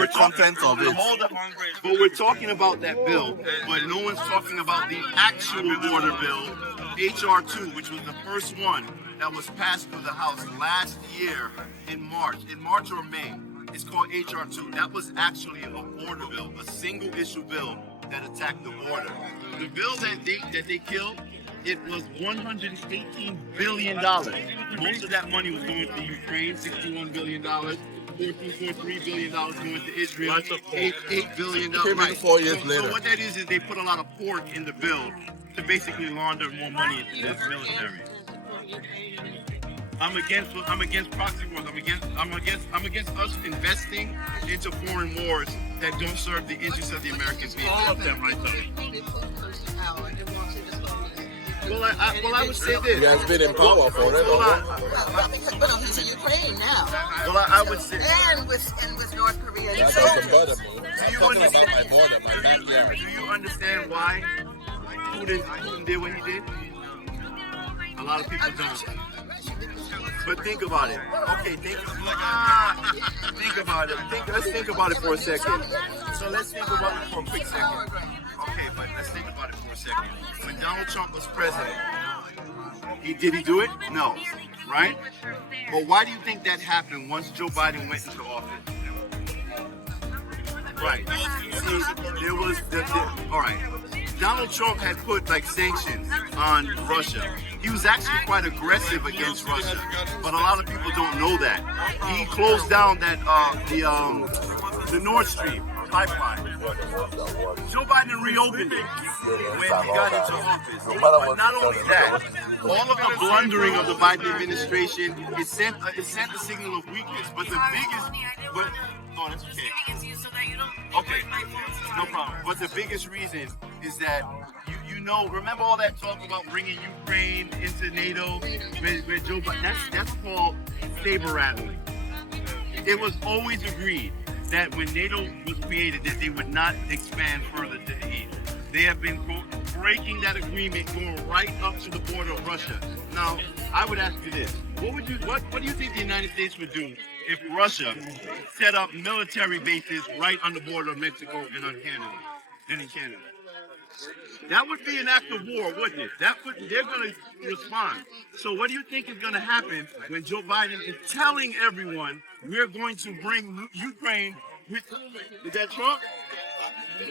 The content of it. Hold up. But we're talking about that bill, but no one's talking about the actual border bill, HR 2, which was the first one that was passed through the House last year in March or May. It's called HR 2. That was actually a border bill, a single issue bill that attacked the border. The bill that they killed, it was $118 billion. Most of that money was going to Ukraine, $61 billion. $14.3 billion going to Israel. $8 billion. Right. 4 years later. So what that is they put a lot of pork in the bill to basically launder more money into the military. I'm against proxy wars. I'm against us investing into foreign wars that don't serve the interests of the American people. All of them, right there. Well, I would say this. He has been in power for it. Hold on. Well, he's in Ukraine now. Well, I would say. And with North Korea. That was the border. Do you understand why Putin did what he did? A lot of people don't. But think about it. Okay, think about it. Let's think about it for a second. So let's think about it for a quick second. Okay, but let's think about it for a second. When Donald Trump was president, did he do it? No. Right? But why do you think that happened once Joe Biden went into office? Right. See, all right. Donald Trump had put like sanctions on Russia. He was actually quite aggressive against Russia, but a lot of people don't know that. He closed down that the Nord Stream pipeline. Joe Biden reopened it when he got into office. But not only that, all of the blundering of the Biden administration, it sent a signal of weakness. But the biggest, oh, that's okay. Okay, no problem. But the biggest reason is that remember all that talk about bringing Ukraine into NATO, where Joe Biden, that's called saber rattling. It was always agreed that when NATO was created that they would not expand further to the east. They have been breaking that agreement, going right up to the border of Russia. Now, I would ask you this. What do you think the United States would do if Russia set up military bases right on the border of Mexico and in Canada? That would be an act of war, wouldn't it? They're going to respond. So what do you think is going to happen when Joe Biden is telling everyone we're going to bring Ukraine with... Is that Trump? It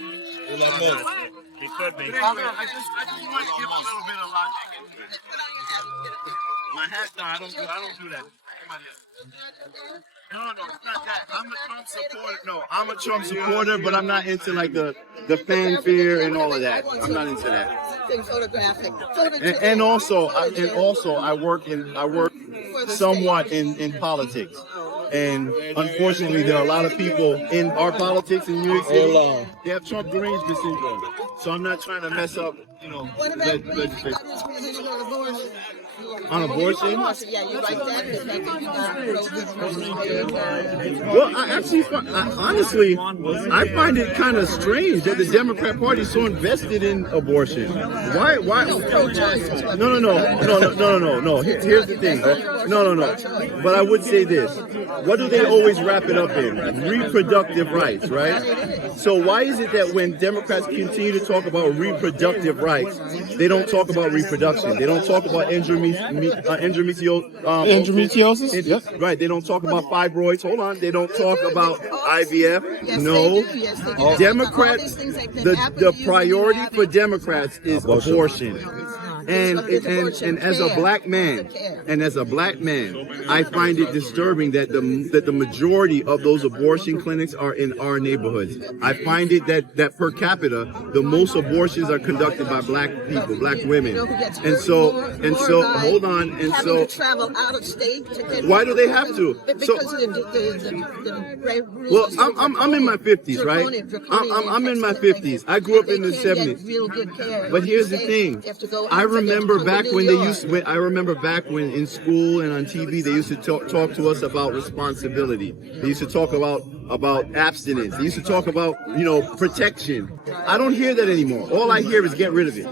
could be. I just want to give a little bit of logic into it. My hat, no, I don't do that. No, it's not that. I'm a Trump supporter. No, I'm a Trump supporter, but I'm not into like the fanfare and all of that. I'm not into that. And also, I work somewhat in politics. And unfortunately, there are a lot of people in our politics in New York City. They have Trump derangement syndrome. So I'm not trying to mess up, legislation. On abortion? Yeah, you like that? Well, honestly, I find it kind of strange that the Democrat Party is so invested in abortion. Why? No. Here's the thing. No. But I would say this. What do they always wrap it up in? Reproductive rights, right? So why is it that when Democrats continue to talk about reproductive rights, they don't talk about reproduction? They don't talk about endometriosis? Yes. Right. They don't talk about fibroids. Hold on. They don't talk about IVF. No. Democrats, the priority for Democrats is abortion. And as a black man, I find it disturbing that the majority of those abortion clinics are in our neighborhoods. I find it that per capita, the most abortions are conducted by black people, black women. And so hold on. And so travel out of state. Why do they have to? Well, I'm in my 50s, right? I'm in my 50s. I grew up in the 70s. But here's the thing. I remember back when in school and on TV they used to talk to us about responsibility. They used to talk about abstinence. They used to talk about protection. I don't hear that anymore. All I hear is get rid of it,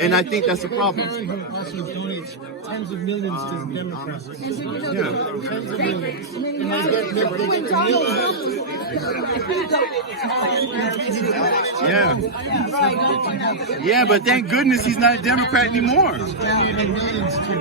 and I think that's a problem. Also donates tens of millions to the Democrats. Yeah. Yeah, but thank goodness he's not a Democrat anymore.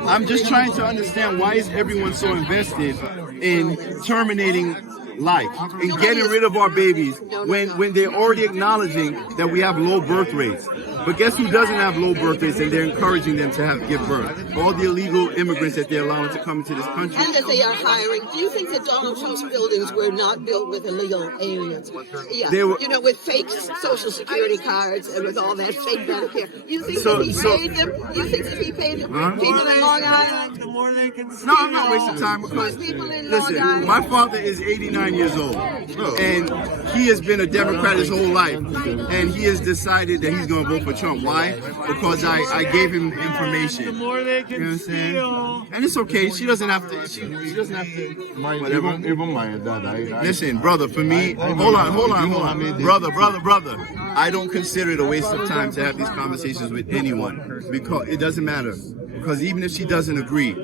I'm just trying to understand why is everyone so invested in terminating life and getting rid of our babies when they're already acknowledging that we have low birth rates. But guess who doesn't have low birth rates, and they're encouraging them to give birth? All the illegal immigrants that they're allowing to come into this country. And that they are hiring. Do you think that Donald Trump's buildings were not built with illegal aliens? Yeah, They were, with fake Social Security cards and with all that fake Medicare. You think that he paid them? You think that he paid them? People in Long Island? No, I'm not wasting time because, listen, my father is 89 years old, and he has been a Democrat his whole life, and he has decided that he's going to vote for Trump. Why? Because I gave him information. You know what I'm saying? And it's okay. She doesn't have to. She doesn't have to. Whatever. Even my dad. Listen, brother. For me, hold on. Brother. I don't consider it a waste of time to have these conversations with anyone because it doesn't matter. Because even if she doesn't agree,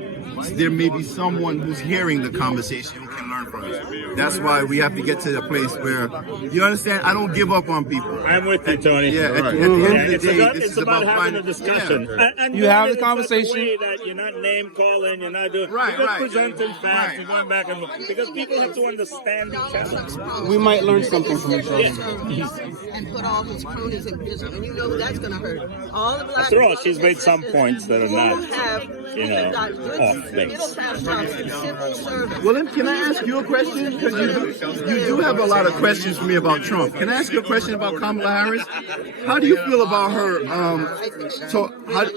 there may be someone who's hearing the conversation who can learn from it. That's why we have to get to the place where, you understand, I don't give up on people. I'm with you, Tony. Yeah, at the end of the day, it's about having a discussion. Yeah. And You have the it's conversation. That way that you're not name calling, you're not doing. Right, you're just right. presenting facts Right. and going back and forth. Because people have to understand each other. We might learn something from each other. And put all his cronies in prison, and you know that's going to hurt. All the black. After all, she's made some points that are not, off base. Well, then, can I ask you a question? Because you do have a lot of questions for me about Trump. Can I ask you a question about Kamala Harris? How do you feel about her?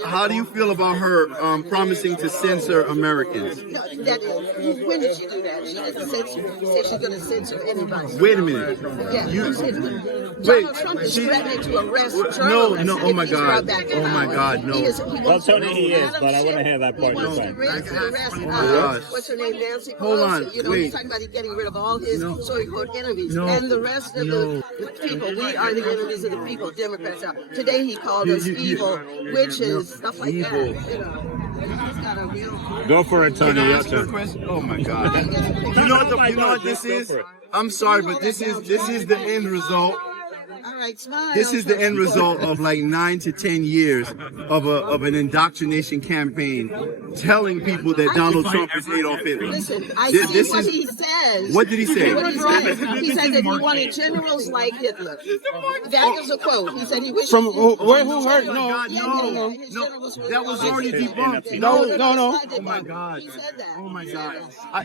How do you feel about her promising to censor Americans? When did she do that? She didn't censor. She said she's going to censor anybody. Wait a minute. Yeah, Wait, Trump is threatening to arrest no, journalists. oh my God, no. Well, Tony, he is, but I want to hear that part. He wants to arrest, gosh. what's her name, Nancy Pelosi. Hold on, He's wait. talking about getting rid of all his so-called enemies. And the rest of the people. We are the enemies of the people, Democrats are. Today he called us evil, witches, stuff like that. You know. He's got a real... Go for it, Tony. Can I ask you a question? Oh my God. You know what this is? I'm sorry, but this is the end result. All right, smile. This is the end result of like 9 to 10 years of an indoctrination campaign telling people that Donald Trump is Adolf Hitler. Listen, he says. What did he say? What he said. He said that he wanted generals like Hitler. That was a quote. He said he wished. From who heard? No. That was already debunked. No. Oh my God. He said that. Oh my God.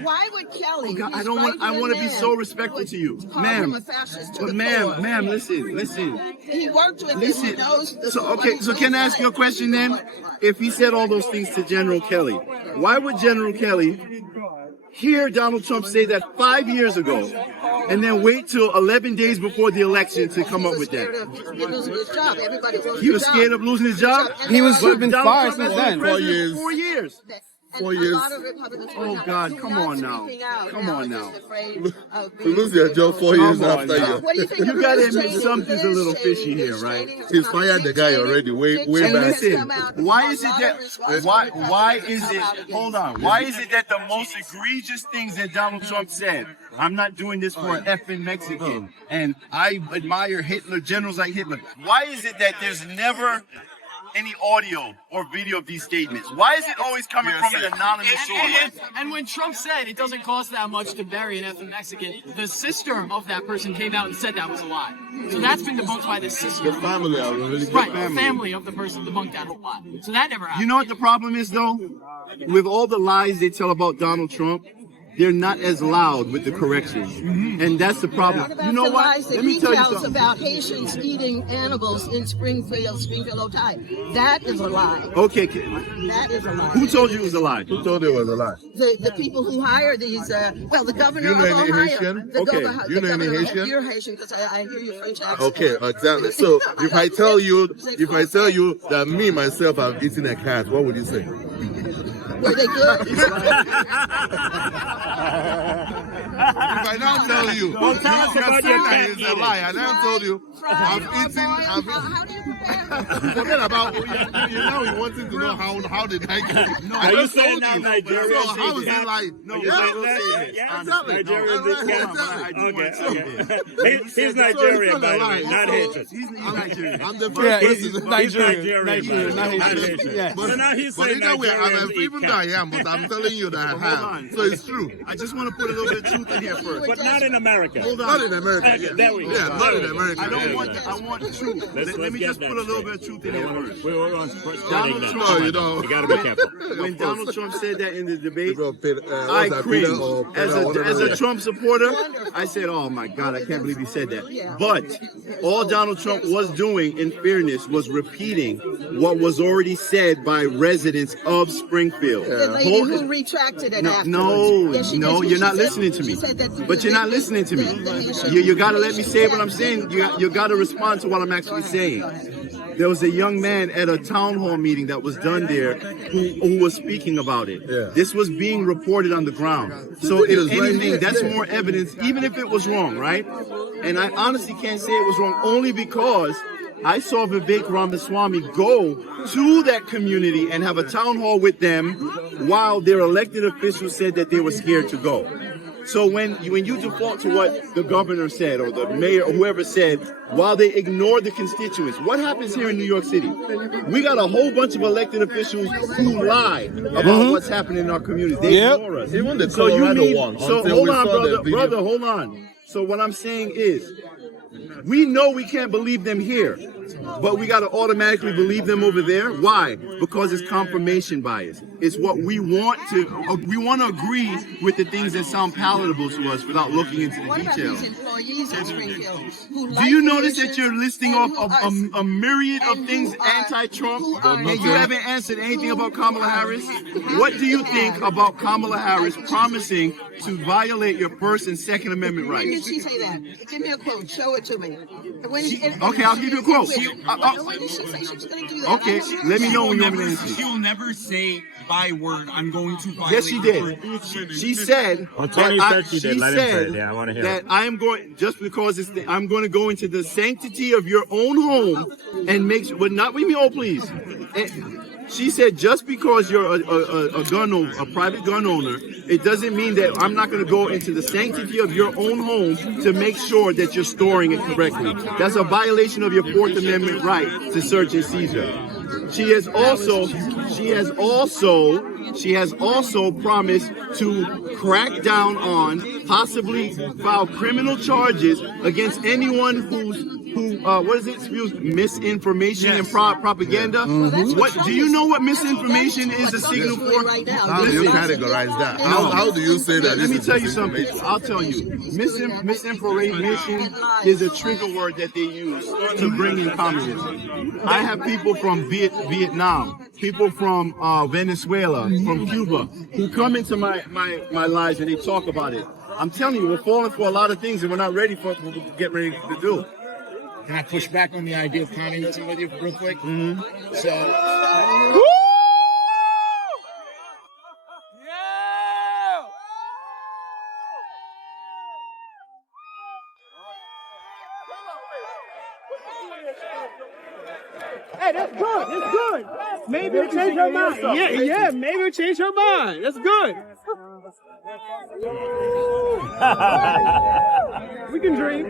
Why would Kelly? I want to be so respectful to you, ma'am. But ma'am, listen. He worked with him. He knows the So can I ask you a question then? If he said all those things to General Kelly, why would General Kelly hear Donald Trump say that 5 years ago and then wait till 11 days before the election to come up with that? He was scared of losing his job? He was been fired Trump since then. 4 years. 4 years. 4 years. Oh God, come on now. To lose their job 4 years Come on after now. you. You gotta admit something's a little fishy here, right? He's fired the guy already way And back. listen, why is it that why is it that the most egregious things that Donald Trump said? I'm not doing this for an effing Mexican, and I admire Hitler, generals like Hitler. Why is it that there's never any audio or video of these statements? Why is it always coming from an anonymous source? And when Trump said it doesn't cost that much to bury an effing Mexican, the sister of that person came out and said that was a lie. So that's been debunked by the sister. The family are really good Right, the family. family of the person debunked that whole lie. So that never happened. You know what the problem is, though? With all the lies they tell about Donald Trump, they're not as loud with the corrections. And that's the problem. You know what? Let me tell you something. About Haitians eating animals in Springfield, Ohio. That is a lie. Okay. That is a lie. Who told you it was a lie? Who told you it was a lie? The people who hire these, the governor You know of any Ohio. Haitian? Okay. You know any Haitian? You're Haitian because I hear your French accent. Okay, exactly. So if I tell you that me myself have eaten a cat, what would you say? Were they good? If I now tell you, Well, tell us you're about saying your that cat it's a eating. lie. I now told you, I've eaten. How do you prepare? Forget about you know he wanted to know how did I get it. No, Are I you just saying told now you. Nigeria? So how is it like? No, You yeah, saying that? Yeah, exactly. Nigeria No, is cat. exactly. Okay. He's Nigerian, by the way, not Haitian. He's Nigerian. I'm the Yeah, first he's person. Nigerian. Nigerian, Not not Haitian. Haitian. Yeah. So now he's But saying either way, Nigerians eat even though I am, but I'm telling you that I have. So it's true. I just want to put a little bit of truth in here first. But not in America. Hold on. Not in America. Okay, there we go. Yeah, not in America. I don't Yeah. want. I want truth. Let me get just that put a little straight. bit of truth in here first. We're Donald starting now. Trump. No, you don't. You gotta be careful. When Donald Trump said that in the debate, I What's that, cringed. Peter or As Peter, whatever. a Trump supporter, I said, "Oh my God, I can't believe he said that." But all Donald Trump was doing, in fairness, was repeating what was already said by residents of Springfield. The lady who retracted it afterwards. No, Yes, she no, did. you're She not said- listening to me. she said that But you're not listening to me. You got to let me say what I'm saying. You got to respond to what I'm actually saying. There was a young man at a town hall meeting that was done there who was speaking about it. Yeah. This was being reported on the ground. So It if is right anything, here. that's more evidence, even if it was wrong, right? And I honestly can't say it was wrong only because I saw Vivek Ramaswamy go to that community and have a town hall with them while their elected officials said that they were scared to go. So when you default to what the governor said or the mayor or whoever said, while they ignore the constituents, what happens here in New York City? We got a whole bunch of elected officials who lie about what's happening in our communities. They Yep. ignore us. Even the So you Colorado mean, one, so until hold we on, saw the brother, video. brother, hold on. So what I'm saying is, we know we can't believe them here, but we got to automatically believe them over there. Why? Because it's confirmation bias. It's what we want to agree with the things that sound palatable to us without looking into the What about details. these employees in Springfield who Do like you the notice that issues you're listing and off who are- a myriad of and things who are- anti-Trump, who are- and you haven't answered anything about Kamala Harris? What do you think about Kamala Harris promising to violate your First and Second Amendment When did rights? she say that? Give me a quote. Show it to me. When, Okay, I'll give you a quote. When did she say she was going to do that? Okay, let me know when you want me to She answer. will never say by word, I'm going to violate. Yes, she did. She said. Well, Tony that said she did. Let him say it. Yeah, I wanna hear that it. I am going just because I'm going to go into the sanctity of your own home and make sure, but not with me, oh please. And she said just because you're a gun owner, a private gun owner, it doesn't mean that I'm not going to go into the sanctity of your own home to make sure that you're storing it correctly. That's a violation of your Fourth Amendment right to search and seizure. She has also promised to crack down on, possibly file criminal charges against anyone who spews misinformation and propaganda. What do you know what misinformation is a signal for? How do you categorize that? How do you say that? Let me this tell is you something. disinformation? I'll tell you. Misinformation is a trigger word that they use to bring in communism. I have people from Vietnam, people from Venezuela, from Cuba, who come into my lives and they talk about it. I'm telling you, we're falling for a lot of things and we're not ready for what we get ready to do. Can I push back on the idea of communism with you real quick? So, Hey, that's good. That's good. Maybe it'll change her mind. Yeah, maybe it'll change her mind. That's good. We can dream.